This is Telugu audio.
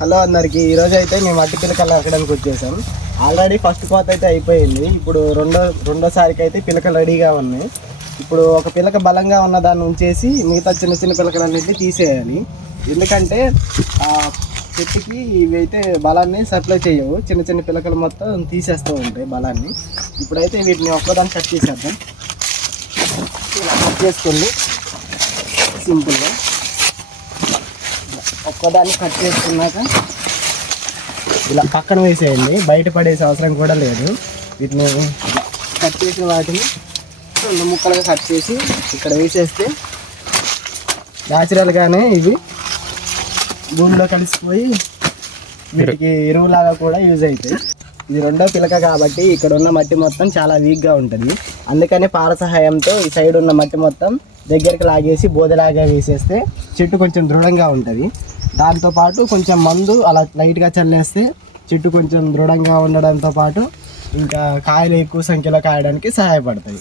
హలో అందరికి. ఈరోజు అయితే మేము మట్టి పిలకలు అక్కడానికి వచ్చేసాం. ఆల్రెడీ ఫస్ట్ కోత అయితే అయిపోయింది. ఇప్పుడు రెండోసారికి అయితే పిలకలు రెడీగా ఉన్నాయి. ఇప్పుడు ఒక పిలక బలంగా ఉన్న దాన్ని ఉంచేసి మిగతా చిన్న చిన్న పిలకలన్నింటినీ తీసేయాలి. ఎందుకంటే చెట్టుకి ఇవి అయితే బలాన్ని సప్లై చేయవు. చిన్న చిన్న పిలకలు మొత్తం తీసేస్తూ ఉంటాయి బలాన్ని. ఇప్పుడైతే వీటిని ఒక్కదాన్ని కట్ చేసేద్దాం. ఇలా కట్ చేసుకోండి సింపుల్గా. ఒక్కదాన్ని కట్ చేసుకున్నాక ఇలా పక్కన వేసేయండి. బయట పడేసే అవసరం కూడా లేదు. వీటిని కట్ చేసిన వాటిని 2 ముక్కలుగా కట్ చేసి ఇక్కడ వేసేస్తే న్యాచురల్గానే ఇవి భూమిలో కలిసిపోయి వీటికి ఎరువులాగా కూడా యూజ్ అవుతాయి. ఇది రెండో పిలక కాబట్టి ఇక్కడ ఉన్న మట్టి మొత్తం చాలా వీక్గా ఉంటుంది. అందుకని పార సహాయంతో ఈ సైడ్ ఉన్న మట్టి మొత్తం దగ్గరికి లాగేసి బోదలాగా వేసేస్తే చెట్టు కొంచెం దృఢంగా ఉంటుంది. దాంతోపాటు కొంచెం మందు అలా లైట్గా చల్లేస్తే చెట్టు కొంచెం దృఢంగా ఉండడంతో పాటు ఇంకా కాయలు ఎక్కువ సంఖ్యలో కాయడానికి సహాయపడతాయి.